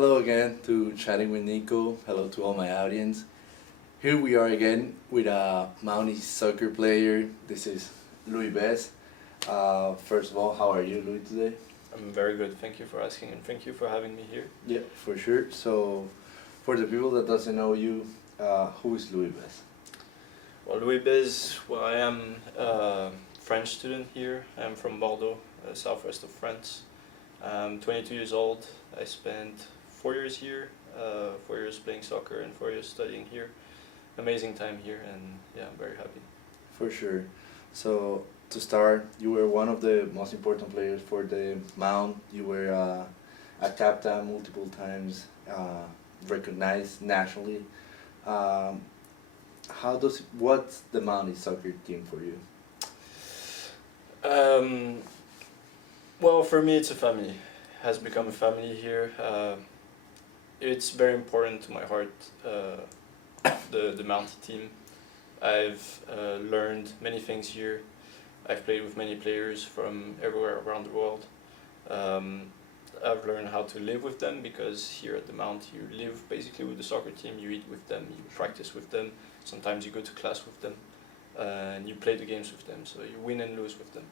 Hello again to Chatting with Nico. Hello to all my audience. Here we are again with a Mountie soccer player. This is Louis Bez. First of all, how are you, Louis, today? I'm very good. Thank you for asking, and thank you for having me here. Yeah, for sure. So, for the people that doesn't know you, who is Louis Bez? Well, Louis Bez, I am a French student here. I'm from Bordeaux, southwest of France. I'm 22 years old. I spent 4 years here, 4 years playing soccer and 4 years studying here. Amazing time here, and yeah, I'm very happy. For sure. So, to start, you were one of the most important players for the Mount. You were a captain multiple times, recognized nationally. Um, what's the Mountie soccer team for you? Um, well, for me, it's a family. Has become a family here. It's very important to my heart. The Mountie team. I've learned many things here. I've played with many players from everywhere around the world. Um, I've learned how to live with them because here at the Mount you live basically with the soccer team, you eat with them, you practice with them, sometimes you go to class with them, and you play the games with them, so you win and lose with them.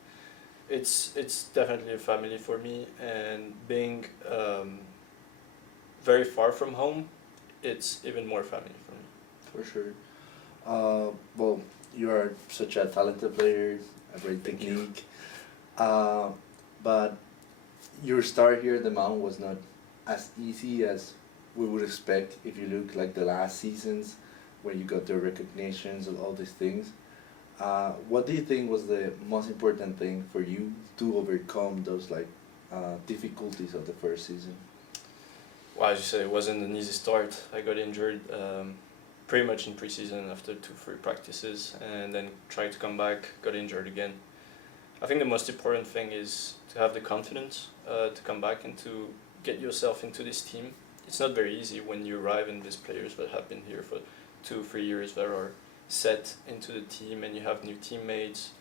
It's definitely a family for me, and being very far from home, it's even more family for me. For sure. Well, you are such a talented player, a great Thank you. technique. Uh, but your start here at the Mount was not as easy as we would expect if you look like the last seasons when you got the recognitions and all these things. What do you think was the most important thing for you to overcome those difficulties of the first season? Well, as you say, it wasn't an easy start. I got injured pretty much in preseason after 2-3 practices, and then tried to come back, got injured again. I think the most important thing is to have the confidence to come back and to get yourself into this team. It's not very easy when you arrive and these players that have been here for 2-3 years that are set into the team and you have new teammates.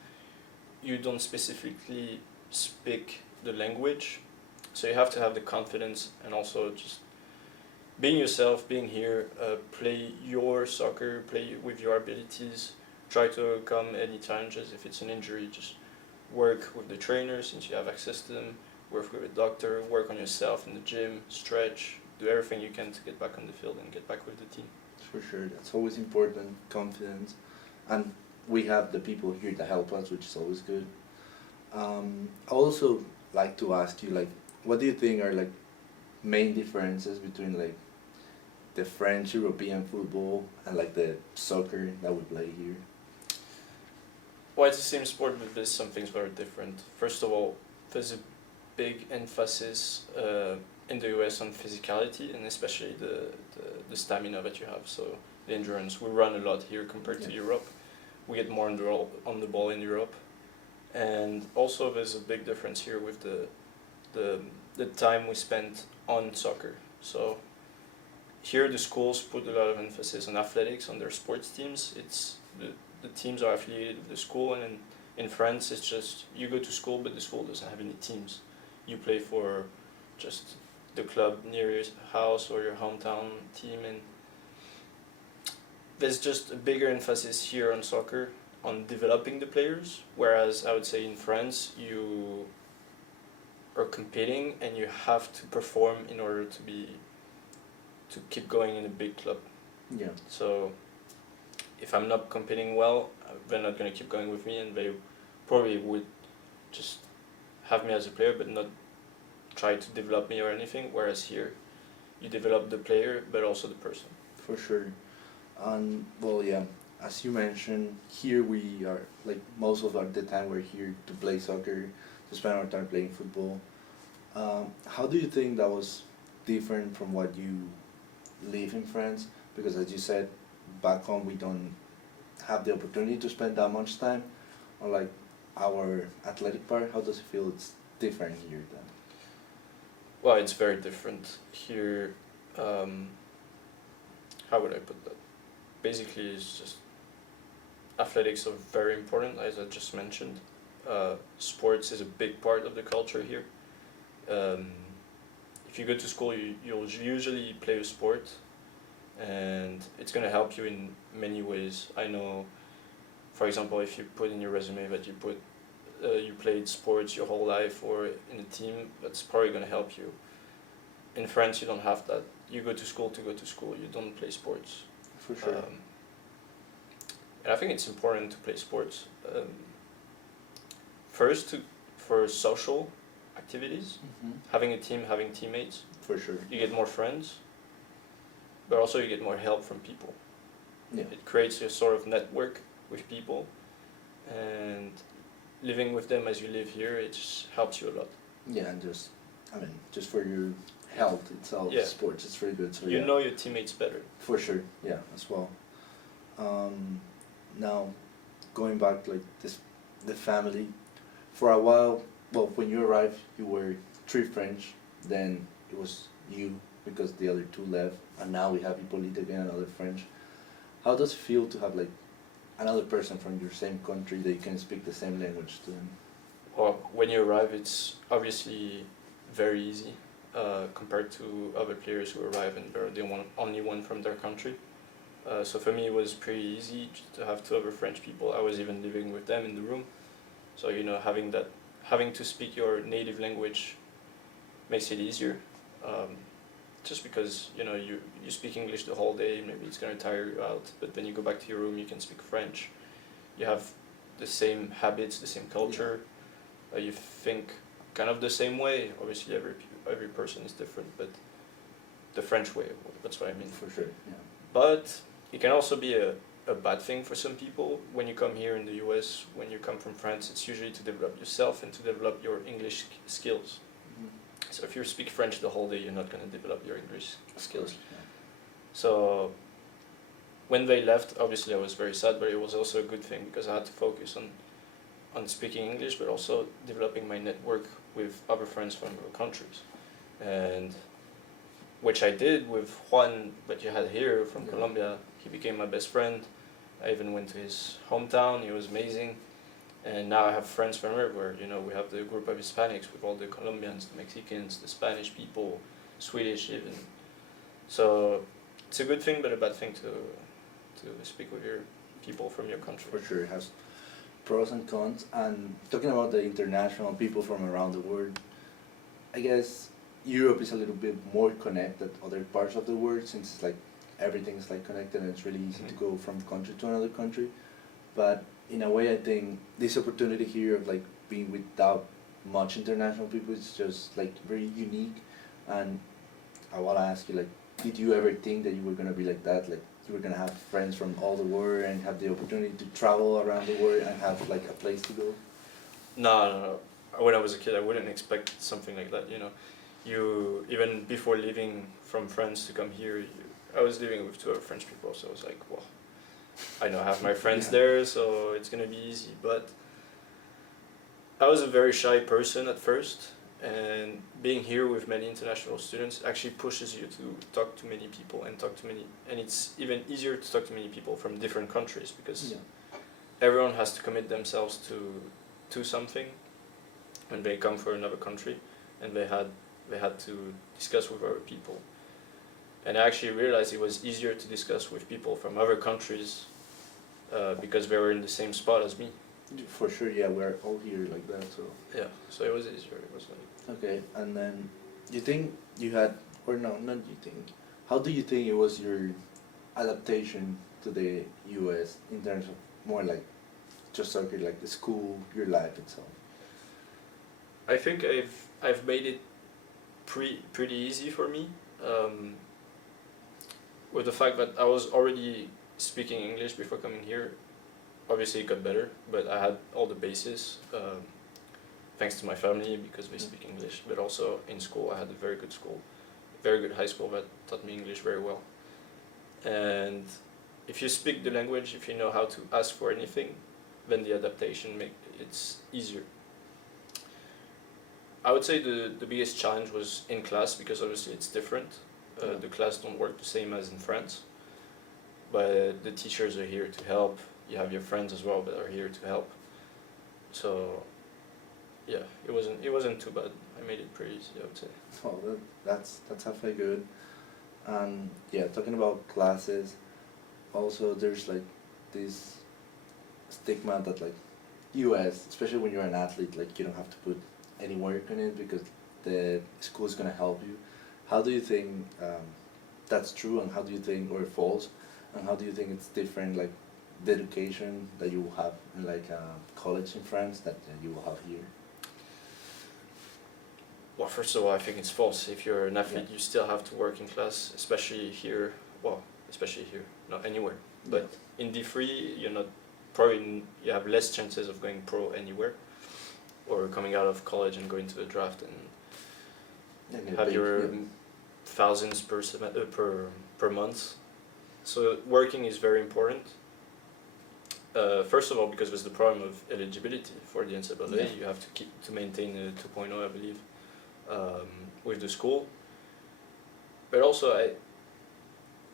You don't specifically speak the language, so you have to have the confidence and also just being yourself, being here, play your soccer, play with your abilities, try to overcome any challenges. If it's an injury, just work with the trainer since you have access to them, work with a doctor, work on yourself in the gym, stretch, do everything you can to get back on the field and get back with the team. For sure, that's always important, confidence. And we have the people here to help us, which is always good. I also like to ask you, what do you think are main differences between the French European football and the soccer that we play here? Well, it's the same sport, but there's some things that are different. First of all, there's a big emphasis in the US on physicality and especially the stamina that you have. So the endurance, we run a lot here compared to Europe. We get more on the ball in Europe, and also there's a big difference here with the time we spend on soccer. So here the schools put a lot of emphasis on athletics, on their sports teams. It's the teams are affiliated with the school, and in France it's just you go to school but the school doesn't have any teams. You play for just the club near your house or your hometown team, and there's just a bigger emphasis here on soccer, on developing the players, whereas I would say in France you are competing and you have to perform in order to keep going in a big club. Yeah. So if I'm not competing well, they're not going to keep going with me, and they probably would just have me as a player but not try to develop me or anything, whereas here you develop the player but also the person. For sure. Well, yeah, as you mentioned, here we are, most of the time we're here to play soccer, to spend our time playing football. How do you think that was different from what you live in France? Because as you said, back home we don't have the opportunity to spend that much time on our athletic part. How does it feel it's different here then? Well, it's very different here. How would I put that? Basically, it's just athletics are very important, as I just mentioned. Sports is a big part of the culture here. if you go to school, you'll usually play a sport, and it's gonna help you in many ways. I know, for example, if you put in your resume that you played sports your whole life or in a team, that's probably gonna help you. In France, you don't have that. You go to school to go to school. You don't play sports. For sure. And I think it's important to play sports. First, for social activities, having a team, having teammates. For sure. You get more friends, but also you get more help from people. Yeah. It creates a sort of network with people, and living with them as you live here, it just helps you a lot. Yeah, and just for your health itself, Yeah. sports, it's very good. So You yeah. know your teammates better. For sure, yeah, as well. Now, going back like this, the family, for a while, well, when you arrived, you were 3 French, then it was you, because the other 2 left, and now we have Hippolyte again, another French. How does it feel to have like another person from your same country that you can speak the same language to them? Well, when you arrive, it's obviously very easy compared to other players who arrive and they're the only one from their country. So for me, it was pretty easy to have 2 other French people. I was even living with them in the room. So, you know, having to speak your native language makes it easier. Just because, you know, you speak English the whole day, maybe it's going to tire you out. But then you go back to your room, you can speak French. You have the same habits, the same culture. You think kind of the same way. Obviously, every person is different, but the French way, that's what I mean. For sure, yeah. But it can also be a bad thing for some people. When you come here in the US, when you come from France, it's usually to develop yourself and to develop your English skills. So if you speak French the whole day, you're not going to develop your English skills. Yeah. So when they left, obviously I was very sad, but it was also a good thing because I had to focus on speaking English, but also developing my network with other friends from other countries. And which I did with Juan, that you had here from Colombia. He became my best friend. I even went to his hometown. He was amazing. And now I have friends from everywhere. You know, we have the group of Hispanics with all the Colombians, the Mexicans, the Spanish people, Swedish even. So it's a good thing, but a bad thing to speak with your people from your country. For sure, it has pros and cons. And talking about the international people from around the world, I guess Europe is a little bit more connected other parts of the world, since it's like everything's like connected and it's really easy to go from country to another country. But in a way, I think this opportunity here of like being without much international people is just like very unique. And I want to ask you, like, did you ever think that you were gonna be like that? Like you were gonna have friends from all the world and have the opportunity to travel around the world and have like a place to go? No. When I was a kid, I wouldn't expect something like that. You know, even before leaving from France to come here, I was living with 2 other French people, so I was like, well, I know I have my friends there, so it's gonna be easy. But I was a very shy person at first, and being here with many international students actually pushes you to talk to many people and it's even easier to talk to many people from different countries because everyone has to commit themselves to something when they come from another country, and they had to discuss with other people. And I actually realized it was easier to discuss with people from other countries because they were in the same spot as me. For sure, yeah, we're all here like that, so. Yeah, so it was easier. It was like. Okay, and then you think you had, or no, not you think. How do you think it was your adaptation to the US in terms of more like just soccer, like the school, your life itself? I think I've made it pretty easy for me. With the fact that I was already speaking English before coming here, obviously it got better, but I had all the bases, thanks to my family because they speak English, but also in school I had a very good high school that taught me English very well. And if you speak the language, if you know how to ask for anything, then the adaptation it's easier. I would say the biggest challenge was in class because obviously it's different. The class don't work the same as in France, but the teachers are here to help. You have your friends as well that are here to help. So, yeah, it wasn't too bad. I I made it pretty easy, I would say. Oh, that's halfway good. And yeah, talking about classes, also there's like this stigma that like US, especially when you're an athlete, like you don't have to put any work in it because the school is gonna help you. How do you think that's true, and how do you think, or false, and how do you think it's different, like the education that you will have in like college in France that you will have here? Well, first of all, I think it's false. If you're an athlete, you still have to work in class, especially here. Well, especially here, not anywhere. But in D3, you're not probably you have less chances of going pro anywhere, or coming out of college and going to the draft and have your thousands per month. So working is very important. First of all, because there's the problem of eligibility for the NCAA, you have to maintain a 2.0, I believe, with the school. But also,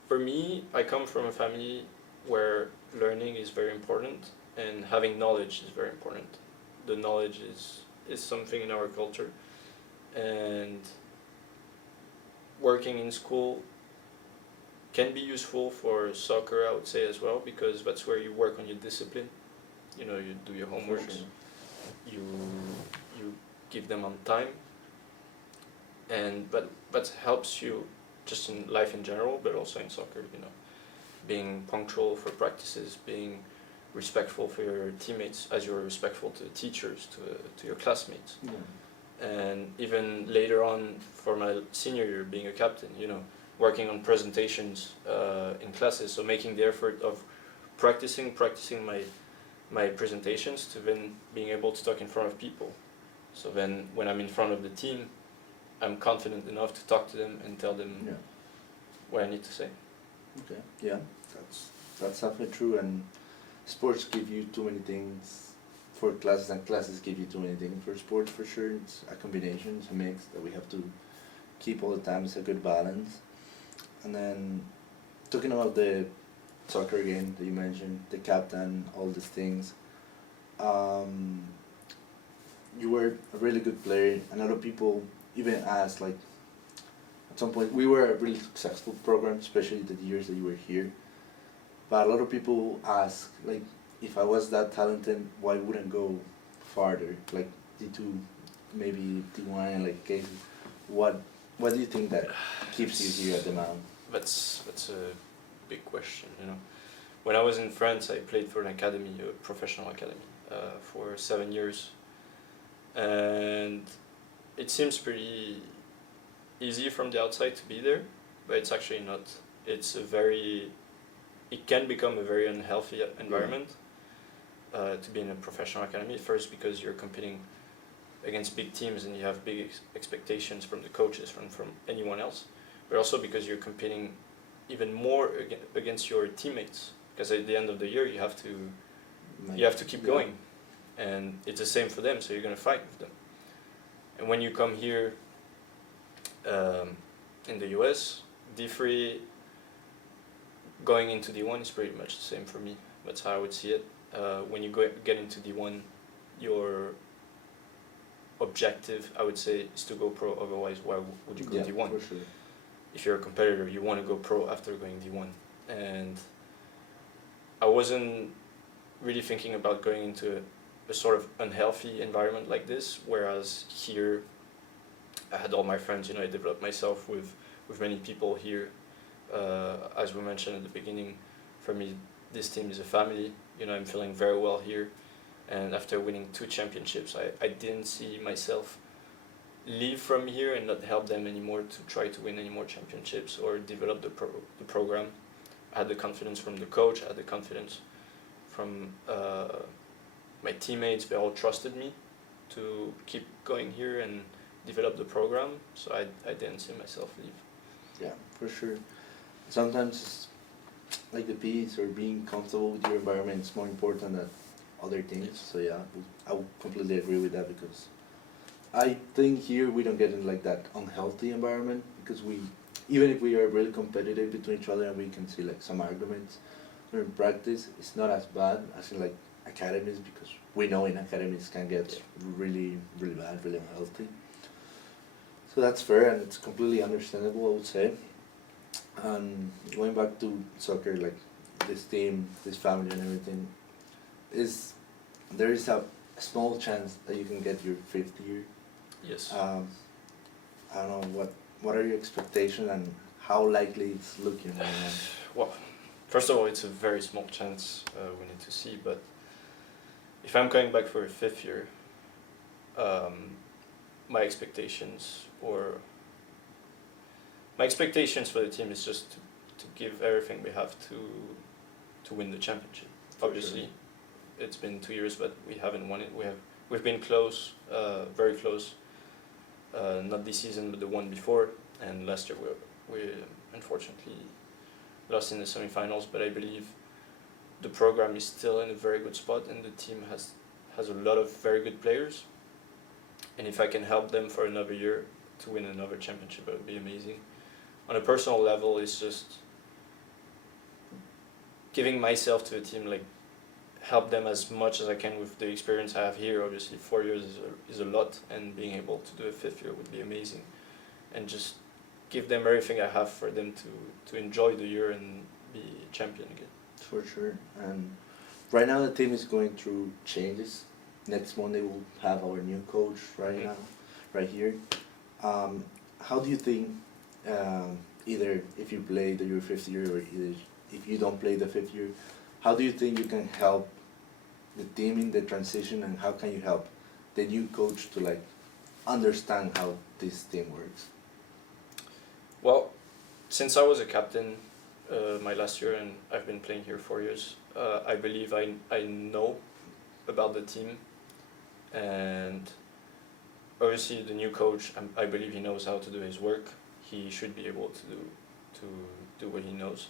for me, I come from a family where learning is very important and having knowledge is very important. The knowledge is something in our culture, and working in school can be useful for soccer, I would say, as well, because that's where you work on your discipline. You know, you do your homework, you give them on time, and but helps you just in life in general, but also in soccer. You know, being punctual for practices, being respectful for your teammates as you're respectful to the teachers, to your classmates. And even later on, for my senior year, being a captain, you know, working on presentations in classes, so making the effort of practicing my presentations to then being able to talk in front of people. So then when I'm in front of the team, I'm confident enough to talk to them and tell them what I need to say. Okay, yeah, that's definitely true, and sports give you too many things for classes, and classes give you too many things for sports, for sure. It's a combination, it's a mix that we have to keep all the time. It's a good balance. And then talking about the soccer again that you mentioned, the captain, all these things, you were a really good player, and a lot of people even asked, like, at some point, we were a really successful program, especially the years that you were here. But a lot of people ask, like, if I was that talented, why wouldn't go farther? Like D2, maybe D1, like cases. What do you think that keeps you here at the Mount? That's a big question, you know. When I was in France, I played for an academy, a professional academy, for 7 years. And it seems pretty easy from the outside to be there, but it's actually not. It can become a very unhealthy environment to be in a professional academy. First, because you're competing against big teams and you have big expectations from the coaches, from anyone else, but also because you're competing even more against your teammates, because at the end of the year you have to keep going, and it's the same for them, so you're going to fight with them. And when you come here in the US, D3 going into D1 is pretty much the same for me. That's how I would see it. When you get into D1, your objective, I would say, is to go pro. Otherwise, why would you go D1? For sure. If you're a competitor, you want to go pro after going D1. And I wasn't really thinking about going into a sort of unhealthy environment like this, whereas here I had all my friends, you know, I developed myself with many people here. As we mentioned at the beginning, for me, this team is a family. You know, I'm feeling very well here. And after winning 2 championships, I didn't see myself leave from here and not help them anymore to try to win any more championships or develop the program. I had the confidence from the coach, I had the confidence from my teammates. They all trusted me to keep going here and develop the program, so I didn't see myself leave. Yeah, for sure. Sometimes, like the peace or being comfortable with your environment is more important than other things. Yes. So yeah, I would completely agree with that, because I think here we don't get in like that unhealthy environment, because even if we are really competitive between each other and we can see like some arguments during practice, it's not as bad as in like academies, because we know in academies can get really, really bad, really unhealthy. So that's fair and it's completely understandable, I would say. And going back to soccer, like this team, this family, and everything, is there is a small chance that you can get your fifth year. Yes. I don't know what are your expectations and how likely it's looking right now. Well, first of all, it's a very small chance we need to see. But if I'm going back for a fifth year, my expectations for the team is just to give everything we have to win the championship. For Obviously, sure. it's been 2 years, but we haven't won it. We've been close, very close. Not this season, but the one before, and last year we unfortunately lost in the semifinals. But I believe the program is still in a very good spot, and the team has a lot of very good players. And if I can help them for another year to win another championship, it would be amazing. On a personal level, it's just giving myself to the team, like help them as much as I can with the experience I have here. Obviously, 4 years is a lot, and being able to do a fifth year would be amazing. And just give them everything I have for them to enjoy the year and be champion again. For sure. And right now the team is going through changes. Next Monday we'll have our new coach Mhm. now, right here. How do you think, either if you play your fifth year or either if you don't play the fifth year, how do you think you can help the team in the transition, and how can you help the new coach to like understand how this team works? Well, since I was a captain my last year and I've been playing here 4 years, I believe I know about the team, and obviously the new coach, I believe he knows how to do his work. He should be able to do what he knows.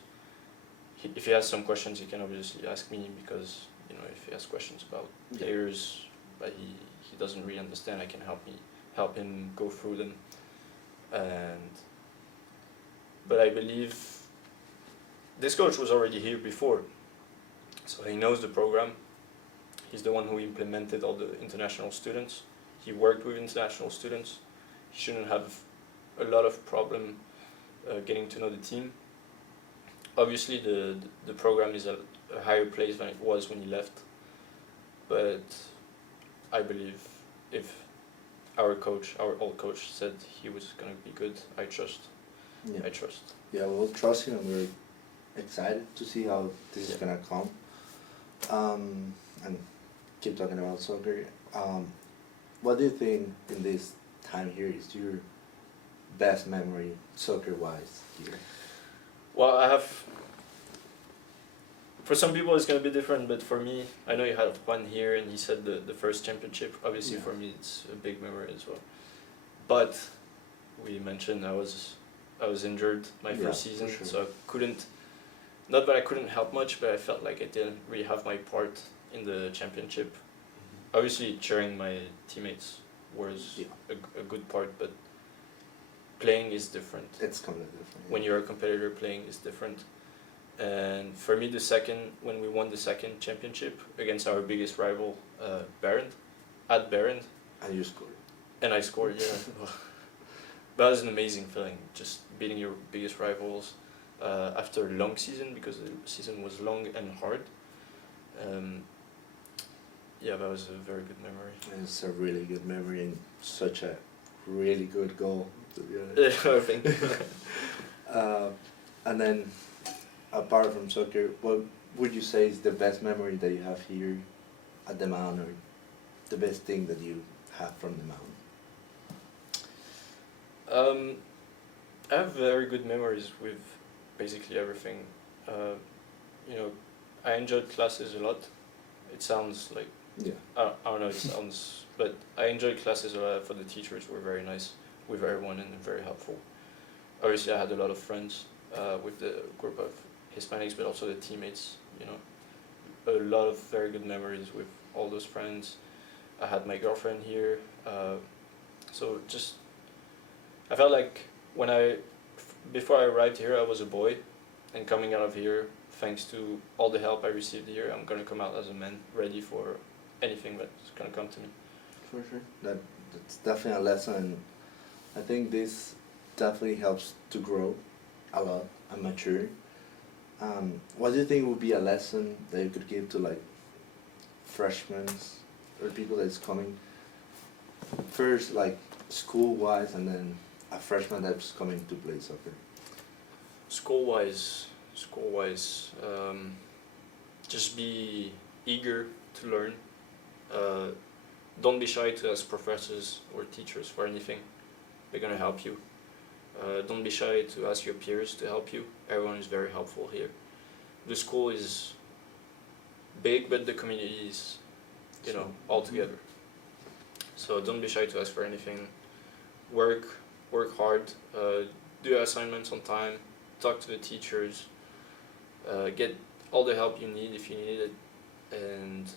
If he has some questions, he can obviously ask me, because if he has questions about players that he doesn't really understand, I can help him go through them. But I believe this coach was already here before, so he knows the program. He's the one who implemented all the international students. He worked with international students. He shouldn't have a lot of problem getting to know the team. Obviously, the program is a higher place than it was when he left, but I believe if our old coach said he was gonna be good, I trust. Yeah. I trust. Yeah, we'll trust him, and we're excited to see how this is gonna come. And keep talking about soccer. What do you think in this time here is your best memory soccer-wise here? Well, I have. For some people, it's gonna be different, but for me, I know you had one here, and he said the first championship. Obviously, Yeah. for me, it's a big memory as well. But we mentioned I was injured my Yeah, first for season, sure. so I couldn't. Not that I couldn't help much, but I felt like I didn't really have my part in the championship. Obviously, cheering my teammates was a good part, but playing is different. It's completely different. When you're a competitor, playing is different. And for me, when we won the second championship against our biggest rival, Barend, at Barend, And you scored. and I scored, yeah. That was an amazing feeling, just beating your biggest rivals after a long season, because the season was long and hard. Yeah, that was a very good memory. It's a really good memory and such a really good goal, to be honest. I think. And then, apart from soccer, what would you say is the best memory that you have here at the Mount, or the best thing that you have from the Mount? I have very good memories with basically everything. I enjoyed classes a lot. It sounds like, Yeah. I don't know, it sounds, but I enjoyed classes a lot. For the teachers were very nice with everyone and very helpful. Obviously, I had a lot of friends with the group of Hispanics, but also the teammates. A lot of very good memories with all those friends. I had my girlfriend here, so just I felt like before I arrived here, I was a boy, and coming out of here, thanks to all the help I received here, I'm gonna come out as a man, ready for anything that's gonna come to me. For sure. That's definitely a lesson. I think this definitely helps to grow a lot and mature. What do you think would be a lesson that you could give to like freshmen or people that's coming first, like school wise, and then a freshman that's coming to play soccer? School wise, just be eager to learn. Uh, don't be shy to ask professors or teachers for anything. They're gonna help you. Don't be shy to ask your peers to help you. Everyone is very helpful here. The school is big, but the community is, all together. So don't be shy to ask for anything. Work hard. Do your assignments on time. Talk to the teachers. Get all the help you need if you need it. And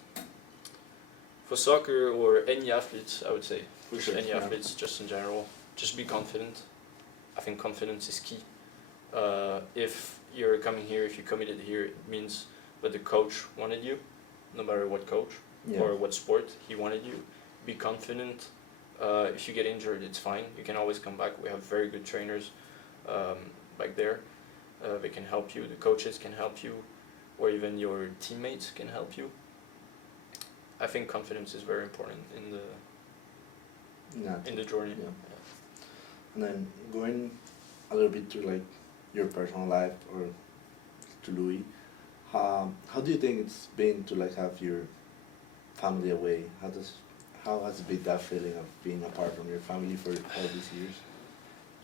for soccer or any athletes, I would say, Sure, any yeah. athletes just in general, just be confident. I think confidence is key. If you're coming here, if you committed here, it means that the coach wanted you, no matter what coach Yeah. or what sport he wanted you. Be confident. If you get injured, it's fine. You can always come back. We have very good trainers back there. They can help you. The coaches can help you, or even your teammates can help you. I think confidence is very important in the journey. Yeah. And then going a little bit to like your personal life or to Louis, how do you think it's been to like have your family away? How has it been that feeling of being apart from your family for all these years?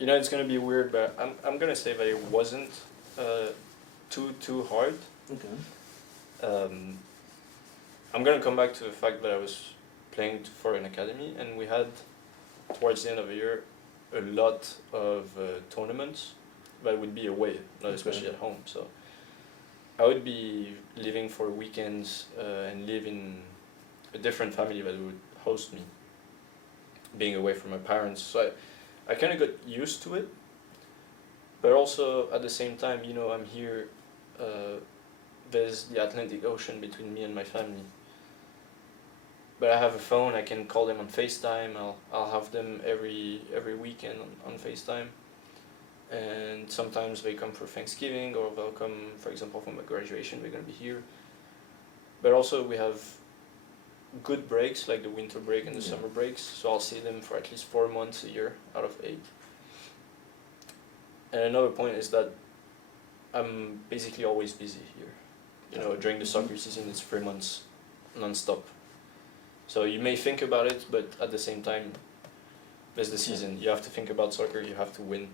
It's gonna be weird, but I'm gonna say that it wasn't too hard. Okay. I'm gonna come back to the fact that I was playing for an academy, and we had towards the end of the year a lot of tournaments that would be away, not especially at home. So I would be living for weekends and live in a different family that would host me, being away from my parents. So I kind of got used to it, but also at the same time, I'm here. There's the Atlantic Ocean between me and my family. But I have a phone. I can call them on FaceTime. I'll have them every weekend on FaceTime, and sometimes they come for Thanksgiving, or they'll come, for example, for my graduation. They're gonna be here. But also we have good breaks, like the winter break and the summer breaks. So I'll see them for at least 4 months a year out of 8. And another point is that I'm basically always busy here. During the soccer season, it's 3 months non-stop. So you may think about it, but at the same time, there's the season. You have to think about soccer, you have to win.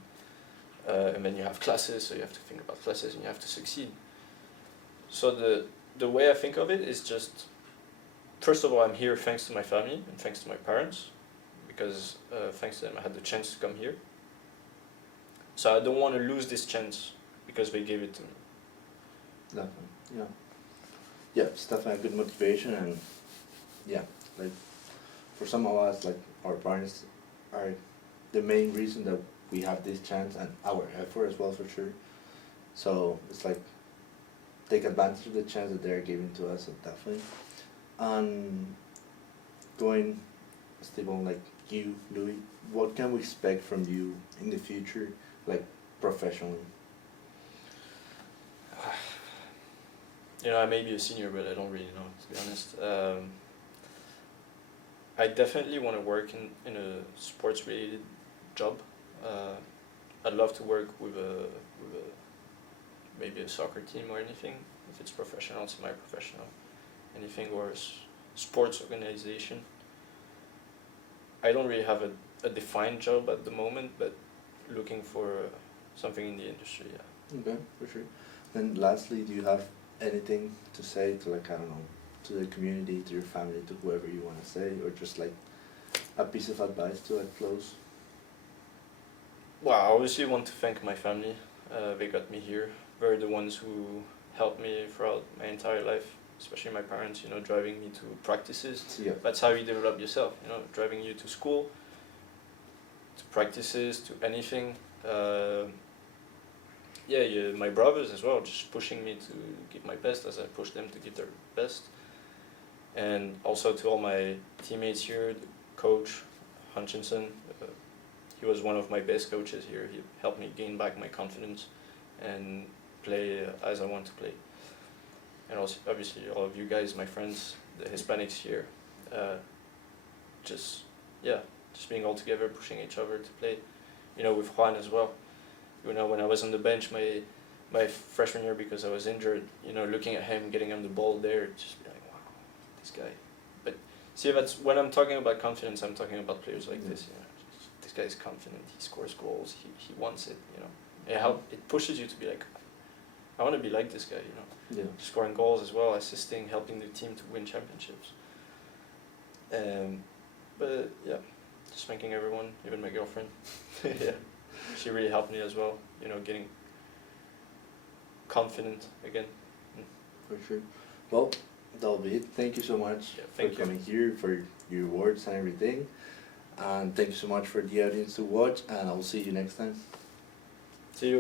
And then you have classes, so you have to think about classes and you have to succeed. So the way I think of it is just, first of all, I'm here thanks to my family and thanks to my parents, because thanks to them I had the chance to come here. So I don't want to lose this chance because they gave it to me. Definitely, yeah. Yeah, it's definitely a good motivation, and yeah, like for some of us, like our parents are the main reason that we have this chance, and our effort as well, for sure. So it's like take advantage of the chance that they're giving to us, so definitely. And going, Stephen, like you, Louis, what can we expect from you in the future, like professionally? I may be a senior, but I don't really know, to be honest. I definitely want to work in a sports-related job. I'd love to work with maybe a soccer team or anything, if it's professional, semi-professional, anything, or a sports organization. I don't really have a defined job at the moment, but looking for something in the industry, yeah. Okay, for sure. Then lastly, do you have anything to say to, like, I don't know, to the community, to your family, to whoever you want to say, or just like a piece of advice to like close? Well, I obviously want to thank my family. They got me here. They're the ones who helped me throughout my entire life, especially my parents, driving me to practices. Yeah. That's how you develop yourself, driving you to school, to practices, to anything. My brothers as well, just pushing me to give my best as I push them to give their best. And also to all my teammates here, the coach, Hutchinson, he was one of my best coaches here. He helped me gain back my confidence and play as I want to play. And also, obviously, all of you guys, my friends, the Hispanics here, just being all together, pushing each other to play. You know, with Juan as well. You know, when I was on the bench my freshman year because I was injured, you know, looking at him, getting him the ball there, just be like, wow, this guy. But see, that's when I'm talking about confidence, I'm talking about players like this. You know, this guy is confident. He scores goals. He wants it. You know, it pushes you to be like, I want to be like this guy. You know, scoring goals as well, assisting, helping the team to win championships. But yeah, just thanking everyone, even my girlfriend. Yeah, she really helped me as well. You know, getting confident again. For sure. Well, that'll be it. Thank you so much for coming here, for your words and everything. And thank you so much for the audience to watch, and I'll see you next time. See you.